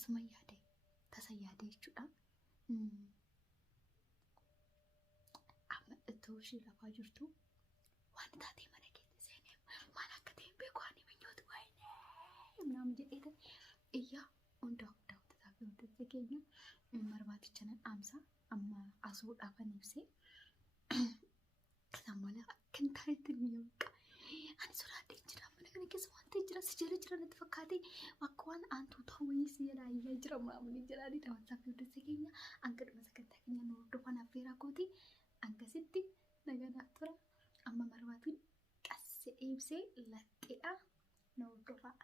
akkasuma tasayyade jechuudha. Amma ittoo ishee lafaa jirtu waan taatee mana keessa seenee maal akka ta'e beeku ani minyootu waayee namni jedhee iyyaa hundaa taafee hojjete keenya marbaaticha nan dhaamsa amma asuudhaaf an ibsee kan mala kan taa'etti biyya ani sodaadhee jira mana kana keessa waan ta'e jira si jira natti fakkaate akka waan aantuu ta'uu si jedhaa jira maamulii jedhanii ta'an taafee hojjete keenya hanga dhuma sagantaa keenya nu hordofan affeeraa kooti akkasitti nagaa tura amma marbaatiin qasse ibsee laxxeedha nu hordofaa.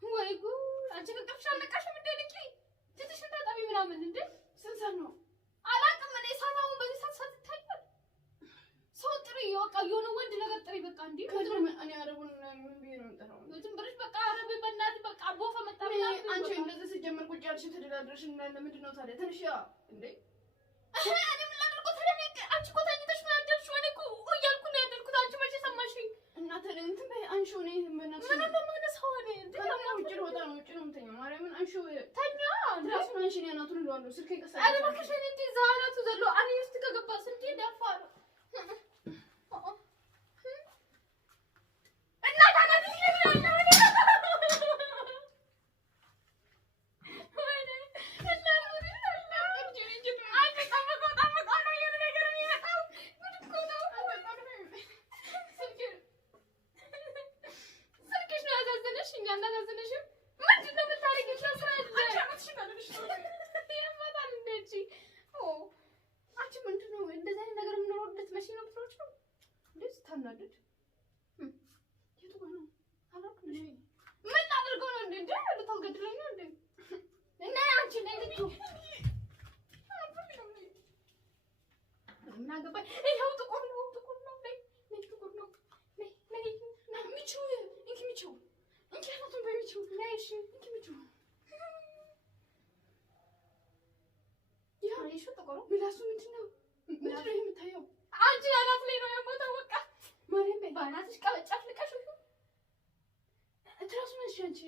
Why go? I just got to እንዴ እኔ አረቡን ምን ብዬ ነው የምጠራው? ዝም ብለሽ በቃ አረብ በእናትህ በቃ ቦፋ መጣ አንቺ እንደዚህ ስትጀምር ቁጭ ያልሽ ተደራድረሽ እና ለምንድን ነው ታዲያ ትንሽ እንዴ እኔ ምን ላድርጎ ታዲያ? አንቺ እኮ ተኝተሽ ነው ያደርሽው። እኔ እኮ እያልኩ ነው ያደርኩት። አንቺ መቼ ሰማሽኝ? እና ታዲያ እንትን በይ አንሺው። እኔ ምንም በማነሳው እኔ ውጭ ልወጣ ነው። ውጭ ነው የምተኛው። ማርያምን አንሺው። ተኛ ትራሱን አንሺ። እኔ አናቱን እለዋለሁ። ስልክ ይቀሳል። ኧረ እባክሽ እኔ እንዴ ዛናቱ ዘሎ እኔ ውስጥ ከገባ ስንዴ ደፋር እና ታናት ምላሱ ምንድን ነው? ምንድን ነው የምታየው? አንቺ አናት ላይ ነው የሞተው። በቃ ማርያም በይ በአናትሽ ቀበጫፍ ልቀሽ ትራሱን አንሺ። አንቺ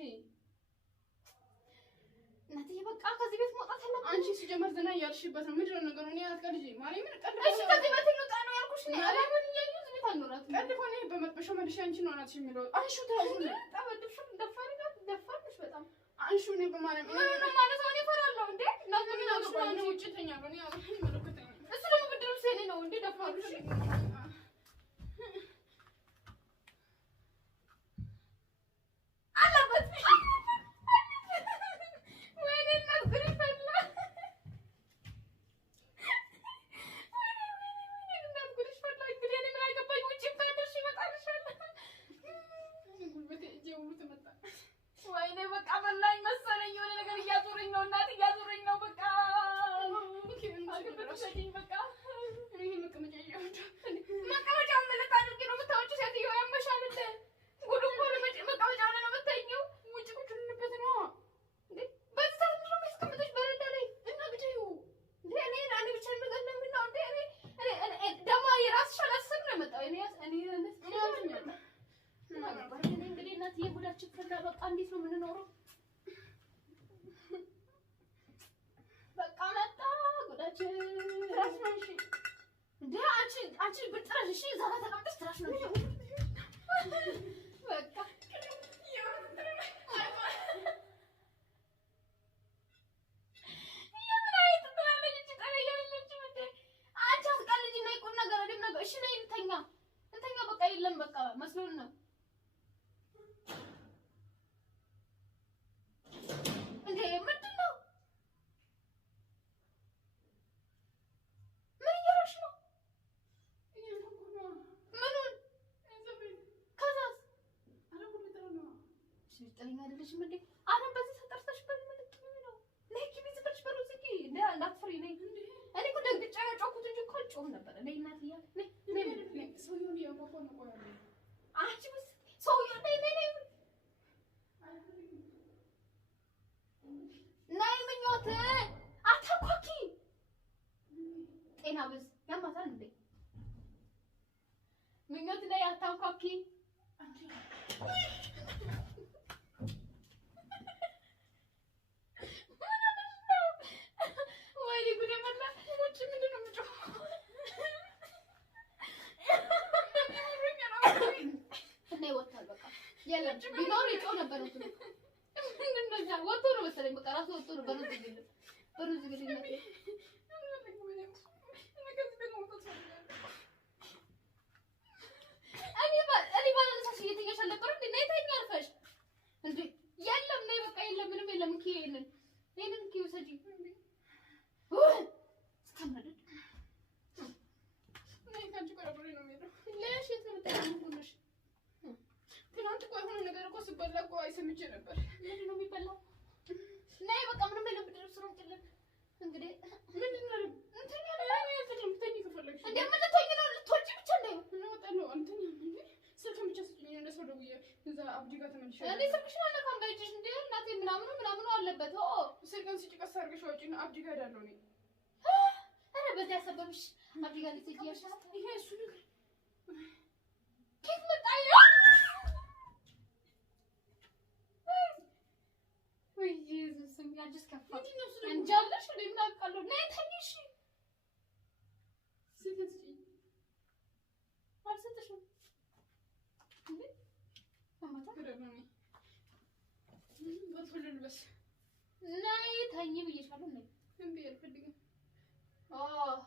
እናትዬ በቃ ከዚህ ቤት መውጣት አለብን። አንቺ ሲጀመር ዘና እያልሽበት ነው። ምንድን ነው ነገሩ? እኔ አትቀልጂ ማርያምን። እሺ ከዚህ ቤት እንውጣ ነው ያልኩሽ። አላምን እያዩ እዚህ ቤት አልኖራትም። ቀልድ ሆነ በመጥበሻው መልሼ አንቺ ነው አናትሽ የሚለው። አንሺው ትራሱን። ጠበድሽ ደፋርሽ በጣም አንሺው። እኔ በማርያም ምን ማለት ነው? እኔ እፈራለሁ እንዴ እናት ምን አገባኝ? ነው ውጭ ተኛለሁ። እኔ አይመለከተኝም። እሱ ደግሞ ብድር ሴኔ ነው እንዴ ደፋርሽ አለበት። ወይኔ እናት ግን ፈላ እናት ጉድሽ ፈላ። እንግዲህ እኔ ምን አገባኝ? ውጭ ታደርሽ ይመጣልሻል። ጉልበቴ እጄ ሁሉ ተመታ። ወይኔ በቃ በላኝ መሰለኝ። የሆነ ነገር እያዞረኝ ነው እናት እያዞረኝ ነው። በቃ አገበተሽኝ በቃ ይሄ መቀመጫ ይያወጣ መቀመጫ ምን ልታደርጊ ነው የምታወጪው? ሴትዮ ያመሻል እንደ ጉድ እኮ ነው። መቀመጫ ላይ ነው የምተኛው። ውጭ ቁጭ ልንበት ነው እንዴ? በዚህ ሰዓት ምንድን ነው የሚያስቀምጥሽ በረንዳ ላይ? እና ግዴው እንዴ እኔ ብቻ ነገር ነው የምናው እንዴ እኔ ደግሞ የራስሽ አላስብ ነው የመጣው። እኔ እንግዲህ እናትዬ ጉዳችን ፈላ። በቃ እንዴት ነው የምንኖረው? በቃ መጣ ጉዳችን። ትራስ ነው። እሺ እንዴ አንቺ ብትራሽ እሺ፣ እዛ ጋር ተቀምጠሽ ትራሽ ነው በቃ የምን አይነት ትላለች እንጂ ጠለያለች እንዴ? አንቺ አትቀልጂ። ነይ ቁም ነገር አይደለም ነገር። እሺ ነይ እንተኛ በቃ የለም በቃ መስሎን ነው እንዴ? ምንድን ነው? ምን እያደረግሽ ነው? ምኑን? ከዛስ? ጥለኛ አይደለሽም እንዴ? ኧረ በዚህ ተጠርተሽ በል ምን ልትሆኚ ነው? ነይ ግቢ፣ ዝም ብለሽ በሩ ዝጊ። እንዳትፈሪ ነይ። እኔ እኮ ደንግጬ ነው የጮኩት እንጂ እኮ አልጮህም ነበር። ነይ እናት እያለ ነይ ሰውዬውን እያወራሁ ነው። ቆይ አንቺ ሰውዬው ነይ ምኞት አታኳኪ። ጤና ብዝ ያማታል እንዴ? ምኞት ነይ አታኳኪ። ወይኔ ጉዴ ፈላ። ውጭ ምንድን ነው የምጮኸው? እና ይወጣል በቃ የለም ቢኖር ይጮህ ነበር። ምንድን ነው ወጥቶ ነው መሰለኝ በቃ ራሱ ወጥቶ ነው። በሩ ዝግልኝ እኔ ባለነሳሽ እየተኛሽ አልነበረ እንዴ? ነይ ተኛ አርፈሽ እንዴ? የለም ነይ በቃ የለም ምንም የለም። እንኪ ይሄንን እንኪ ውሰጂ። ስታምረድ ነይ ካንቺ ጋር አብሬ ነው የምሄደው። ለሽ የት ነው የምትሄጂው? ትናንት እኮ የሆነ ነገር እኮ ሲበላ እኮ አይሰምቼ ነበር። ምንድን ነው የሚበላው? ነይ በቃ ምንም የለም። ብድር ስሩ እንችላለን እንግዲህ ምንድን ነው እንትን ያለ ያልተኝ ከፈለግሽ እንዴ ምን ልትሆኚ ነው? ልትወጪ ብቻ እንዳይሆን እንወጣለሁ። አንተኛም እንዴ ስልክ ከዛ አብዲ ጋር ተመልሼ እኔ ስልክሽን አልነካም በእጅሽ እንደ እናቴ ምናምኑ አለበት። ስልክን ስጭቀስ አድርገሽ አውጪና አብዲ ጋር እሄዳለሁ እኔ። ኧረ በዚህ አሰበብሽ አብዲ ጋር ልትሄጂ ያልሻት ይሄ እሱ ነገር ከየት መጣ? ወይ ኢየሱስ ያጅስ ከፋ እንጃለሽ እንዴ ምን አውቃለሁ። ነይ ተኝሽ። ስልክን ስጪኝ። አልሰጥሽም እንዴ አማታ ከደረመኝ በቶሎ ልበስ። ነይ ተኝ ብዬሻለሁ። ነይ እምቢ አልፈልግም።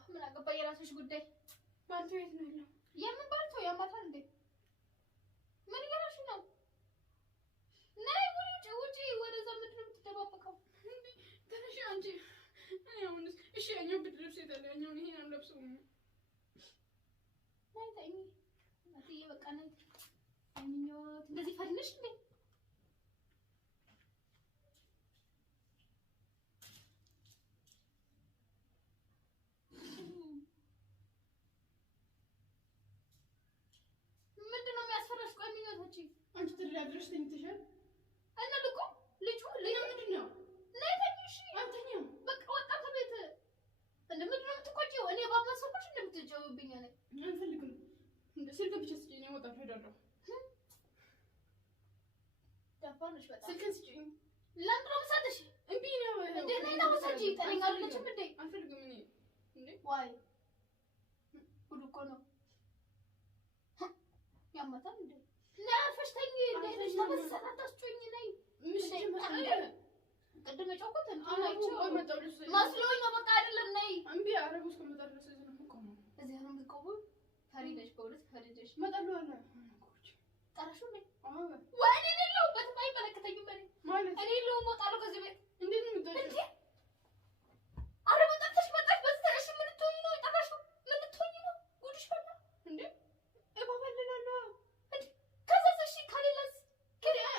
ምን አገባ የራስሽ ጉዳይ። ባልቶ የት ነው ያለው? የምን ባልቶ ያማታል እንዴ? ምን እያልሽ ነው? ነይ ውጪ ወደዛ ምንድን ነው የምትደባበቀው? ተነሽ አንቺ። አሁንስ እሺ ያኛው ብርድ ልብስ የታለ? ያኛውን ይሄን አልለብሰውም። ነይ ተኝ እናትዬ በቃ ነይ። ምኞት እንደዚህ ፈድነሽ እንዴ? ምንድን ነው የሚያስፈራሽ? ቆይ ምኞቶች አንቺ ተደራድረሽ ተኝተሻል እና ልጁ ምንድን ነው? ነይ ተኝሽ። አልተኛም። በቃ ወጣ ከቤት እንደ ምንድን ነው የምትቆጪው? እኔ ባባሰብኩሽ እንደምትጨውብኝ ነኝ። አልፈልግም። እንደ ስልክ ብቻ ስጪኝ። እወጣለሁ፣ እሄዳለሁ። ደፋነሽ በጣም። ስልክን ስጪኝ። ለምንድን ነው የምሰጥሽ? እምቢ ነው። እንዴ ነይ ነው የምትሰጪ? ጤነኛ አይደለችም እንዴ? አልፈልግም እኔ እንዴ። ዋይ ጉድ እኮ ነው። ያማታል እንዴ? ነይ አልፈሽ ተኝ። ነይ ልጅ ተመሰለ አታስጮኝ። ነይ ቅድም የጮኩት መስሎኝ ነው። በቃ አይደለም ነይ። እምቢ አረብ ውስጥ ከመጣ ድረስ እዚህ ነው የምቆመው። እዚህ ነው የምትቆመው? ፈሪ ነሽ በእውነት ፈሪ ነሽ። እመጣለሁ አለ ጠራሹ ነይ። አዎ ወይኔ እኔ የለሁበትም። አይመለከተኝም። ማለት እኔ የለሁም። እወጣለሁ ከዚህ ቤት። እንዴት ነው የምትወጪው? እንዴ ኧረ መጣሽ በዚህ ተነሽ። ምን ልትሆኚ ነው? የጠራሽው ምን ልትሆኚ ነው? ጉድሽ ፈላ እንዴ እባባልላለሁ። እንዴ ከዛስ? እሺ ከሌላስ?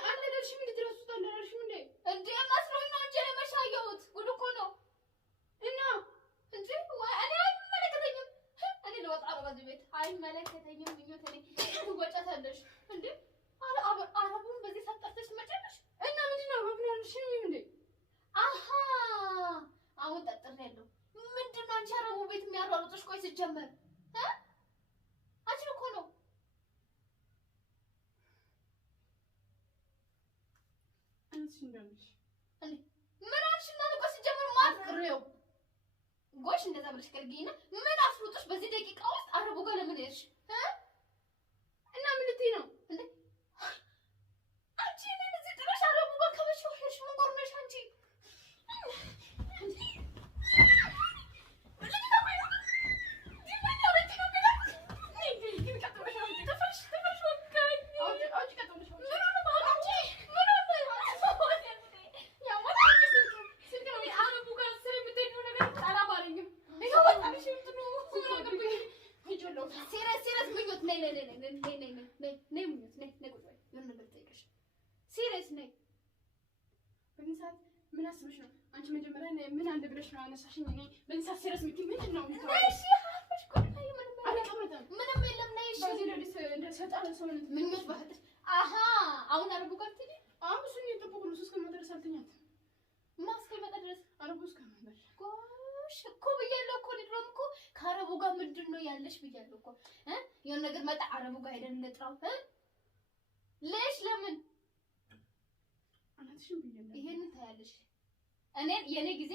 አልነዳልሽም? እንድትረሱት አልነዳልሽም እንዴ? እንዴ መስሎኝ ነው እንጂ የመሻየሁት። ጉድ እኮ ነው። እና እንዴ ወይ እኔ አይመለከተኝም። እኔ ልወጣ ነው ከዚህ ቤት። አይመለከተኝም። ምኞት እኔ ትወጫታለሽ እንዴ? አረቡን በዚህ ሳጣጥሽ መጨረሽ እና ምንድን ነው አብናልሽም እንዴ? አሃ አሁን ጠጥሬያለሁ። ምንድን ነው አንቺ አረቡ ቤት የሚያሯሩጥሽ? ቆይ ሲጀመር አንቺን እኮ ነው። አንቺ እንዳለሽ እንዴ ምን አልሽና ነው? ቆይ ሲጀመር ማፍቅሬው ጎሽ እንደዛ ብለሽ ከርጊና ምን አፍሩጥሽ በዚህ ደቂቃ ውስጥ አረቡ ጋር ለምን ሄድሽ? እና ምን ልትይ ነው እንዴ? አንቺ እኔን እዚህ ጥለሽ አረቡ ጋር ከመቼው ሄድሽ? ምን ጎርመሽ አንቺ? ሲሪየስ ነይ። በዚህ ሰዓት ምን አስበሽ ነው? አንቺ መጀመሪያ ምን አለ ብለሽ ነው አነሳሽኝ? እኔ በዚህ ሰዓት ሲሪየስ የምትይኝ ምንድን ነው? እሺ አፍሽ ቆይ ምንም የለም። ነይ እሺ እንደሰጣለ ሰው ምኞት ባህልሽ። አሃ አሁን አረቡ ጋር ትሄጂ? አሁን እሱን እየጠበቁ ነው። ሶስት ቀን መድረስ አልተኛትም። እስከሚመጣ ድረስ አረቡ እስከሚመጣ ጎሽ እኮ ብያለሁ እኮ። ድሮም እኮ ከአረቡ ጋር ምንድን ነው ያለሽ ብያለሁ እኮ። የሆነ ነገር መጣ አረቡ ጋር ሄደን እንጥራው ለሽ ለምን አናትሽም ብያለሁ። ይሄንን ታያለሽ። እኔን የኔ ጊዜ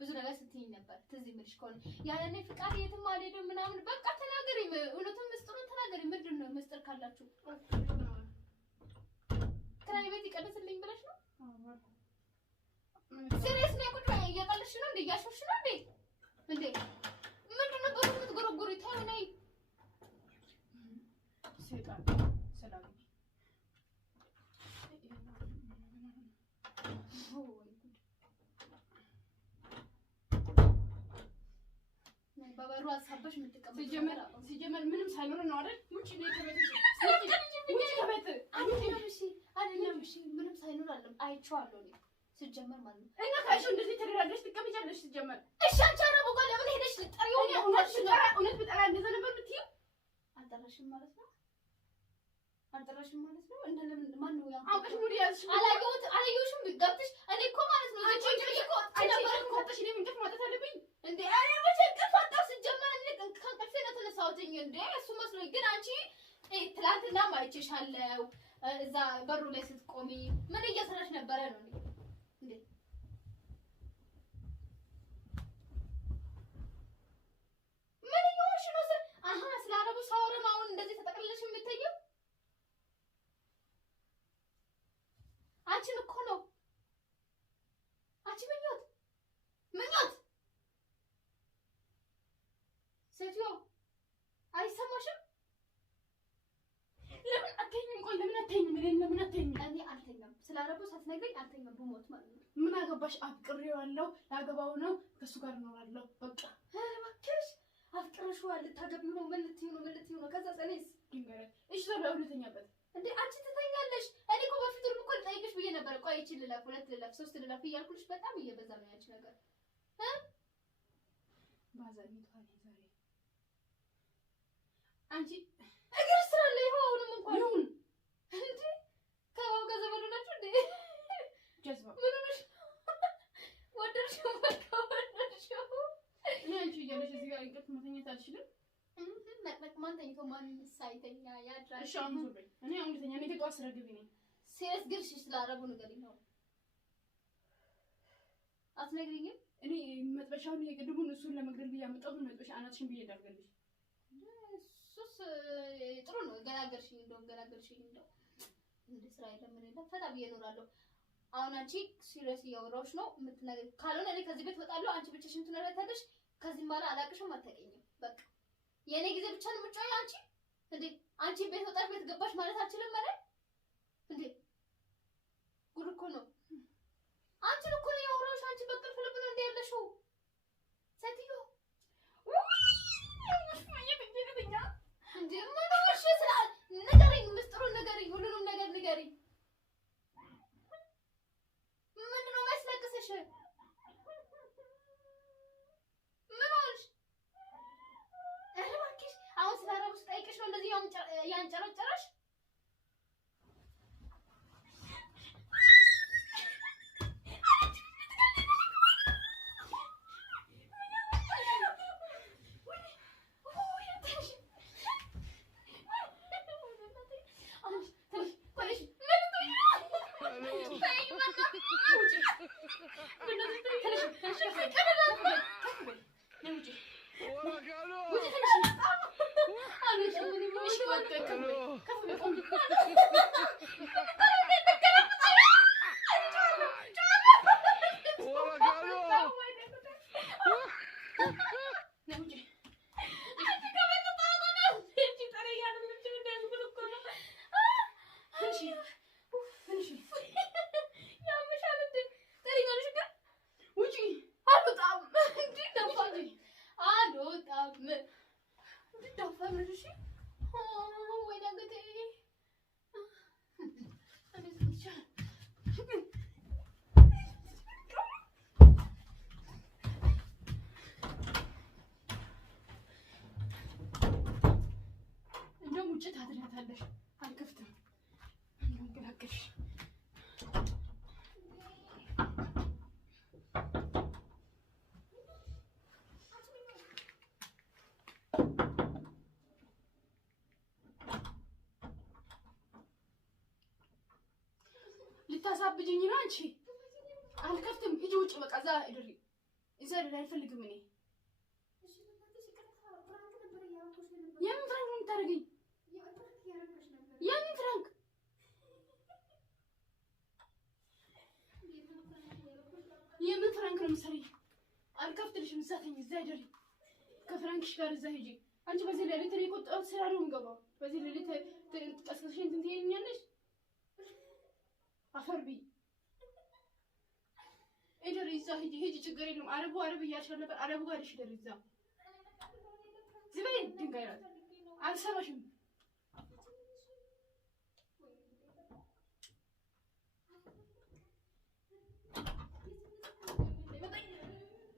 ብዙ ነገር ስትይኝ ነበር። ትዝ ይልሽ ከሆነ ያለኔ ፍቃድ የትም አልሄድም ምናምን። በቃ ተናገሪ፣ እውነቱን ምስጢሩን ተናገሪ። ምንድን ነው ምስጢር ካላችሁ? ክራይ ቤት ይቀንስልኝ ብለሽ ነው? ሲሪየስ ነው? ቁጭ በይ። እያቀለድሽ ነው እንዴ? እያሾፍሽ ነው እንዴ? እንዴ ምንድን ነው በሩን የምትጎረጎሪ? ተይው ነይ። ሰይጣን ሰላም በበሩ አሳበሽ የምትቀበል ሲጀመር ምንም ሳይኖር ነው አይደል? ውጪ ነው ከቤት አይደለም። እሺ ምንም ሳይኖር አለም አይቼዋለሁ እኔ ሲጀመር ማለት ነው። እና ካሽ እንደዚህ ተደራድረሽ ትቀመጫለሽ ሲጀመር። እሺ አንቺ አረቡ ጋር ለምን ሄደሽ ልጠሪው? እውነት ብጠራ እንደዛ ነበር የምትይው? አልጠራሽም ማለት ነው። አልጠራሽም ማለት ነው? እንደ ለምን ማን ነው ያው አውቀሽ ሙድ ያዝሽ አላየሁሽም ገብተሽ እኔ እኮ ማለት ነው አንቺ እኮ ነበር እኮ ወጥሽ እኔ እንቅልፍ ማጣት አለብኝ እንዴ? አይ መቼ እንቅልፍ አጣሁ ሲጀመር እኔ ከእንቅልፌ ነው ተነሳሁትኝ እንዴ? እሱ መስሎኝ ግን አንቺ ትላንትና ማይቼሻለሁ እዛ በሩ ላይ ስትቆሚ ምን እየሰራሽ ነበረ ነው እንዴ? ምን እየሆንሽ ነው? ስለ አረቡ ሳወራም አሁን እንደዚህ ተጠቅልለሽ የምትተይው አንቺን እኮ ነው። አንቺ ምኞት ሴትዮ አይሰማሽም? ለምን አትተኝም? ቆይ ለምን አትተኝም? ለምን አትተኝም? እኔ አልተኛም። ስለ አረቡ ሳትነግረኝ አልተኛም ብሞት ማለት ነው። ምን አገባሽ? አፍቅሬዋለሁ፣ ላገባው ነው፣ ከሱ ጋር እኖራለሁ። በቃ እባክሽ አፍቅረሽዋል፣ ልታገቢው ነው፣ ምን ልትይው ነው? ከዛ ጸኔስ ድንገት እሺ ተብላ ሁለተኛበት እንዴ አንቺ ትተኛለሽ? እኔ እኮ በፊቱም እኮ ልጠይቅሽ ብዬ ነበር። ቆይ እቺ ልለፍ፣ 2 ልለፍ፣ 3 ልለፍ እያልኩልሽ በጣም እየበዛ ነው ያንቺ ነገር ባዛኒቷ ዛሬ አንቺ እግር ስራለ ይኸው አሁንም እንኳን ይሁን እንዴ ከዋው ጋር ዘመዱ ናችሁ እንዴ? ጀዝባ ምን ሆነሽ ወደድሽው? በቃ ወደድሽው። እኔ አንቺ እያለሽ እዚህ ጋር እንቅልፍ መተኛት አልችልም። ነቅነቅ ማን ተኝቶ ማን ሳይተኛ ያድራል? እሺ አሁን ዞር በይ። እኔ አሁን ልተኛ። እኔ ጠዋት ስራ ገቢ ነኝ። ሴት ግርሽ ስላረቡ ንገሪኝ ነው አትነግሪኝም? እኔ መጥበሻውን የቅድሙን እሱን ለመግደል ብዬ አመጣሁት። መጥበሻ አናትሽን ብዬ ዳርገልሽ። እሱስ ጥሩ ነው። ገላገርሽኝ እንደው እንደ ስራ የለም እኔ ፈታ ብዬ እኖራለሁ። አሁን አንቺ ሲሪየስ እያወራሁሽ ነው የምትነግሪኝ። ካልሆነ እኔ ከዚህ ቤት እወጣለሁ። አንቺ ብቻሽን ትኖሪያለሽ። ከዚህም በኋላ አላቅሽም፣ አታውቂኝም። በቃ የኔ ጊዜ ብቻ ነው የምትጮይው አንቺ እንዴ? አንቺ ቤት ወጣሽ ቤት ገባሽ ማለት አልችልም ማለት እንዴ? ጉድ እኮ ነው። አንቺን እኮ ነው ያወራሁሽ። አንቺ በቅልፍ ልብ ነው እንደ ያለሽው ሴትዮ። እንዴ ምን ሆነሽ? ንገሪኝ፣ ምስጢሩን ንገሪኝ፣ ሁሉንም ነገር ንገሪኝ። ምንድን ነው የሚያስለቅስሽ? ምን ሆነሽ? እባክሽ አሁን ስለ አረቡ ስጠይቅሽ ነው እንደዚህ ያንጨረጨረሽ? ውጭ ታድሪያታለሽ። አልከፍትም። ገላገልሽ። ልታሳብጅኝ ነው አንቺ? አልከፍትም። ሂጂ ውጭ በቃ። እዛ እድሪ። እዛ እድሪ አልፈልግም እኔ። የምን ፍራንክ ነው የምታደርገኝ? የምን ፍራንክ? የምን ፍራንክ ነው የምትሰሪኝ? አልከፍትልሽም። እዛ ተኝ፣ እዛ እድሪ። ከፍራንክሽ ጋር እዛ ሂጂ። አንቺ በዚህ ሌሊት እኔ እኮ ጠዋት ስራ ነው የምገባው። በዚህ ሌሊት ቀስቅሰሽኝ እንትን ትይኛለሽ? አፈር ብይ። እድሪ፣ እዛ ሂጂ፣ ሂጂ። ችግር የለውም። አረቡ እያልሽ ነበር። አረቡ ጋር ሂጂ፣ እድሪ እዛ። ዝም በይ ድንጋይ ናት። አልሰማሽም።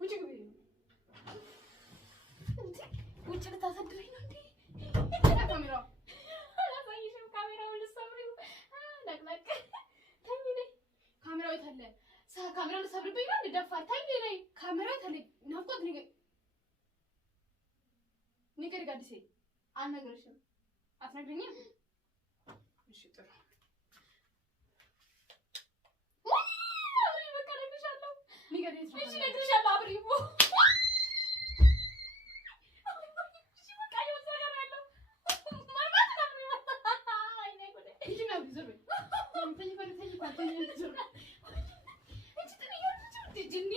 ውጭ ግቢ። ውጭ ልታሰድረኝ ነው እንዴ? ካሜራው አላሳይሽም። ካሜራውን ልሰው ደፋር ታይሌ ላይ ካሜራ ተለይ ናፍቆት ንገር ጋዲሴ አልነግርሽም። አትነግሪኝም? እሺ ጥሩ በቃ እነግርሻለሁ። ንገሪ እሺ እነግርሻለሁ። አብሪው እሺ በቃ ይወሰዳል ያለው ማርማት ነው አይ ነይ ጉዴ እንጂ ነው ዝም ተይ ዞር እቺ ትንሽ ጅኒ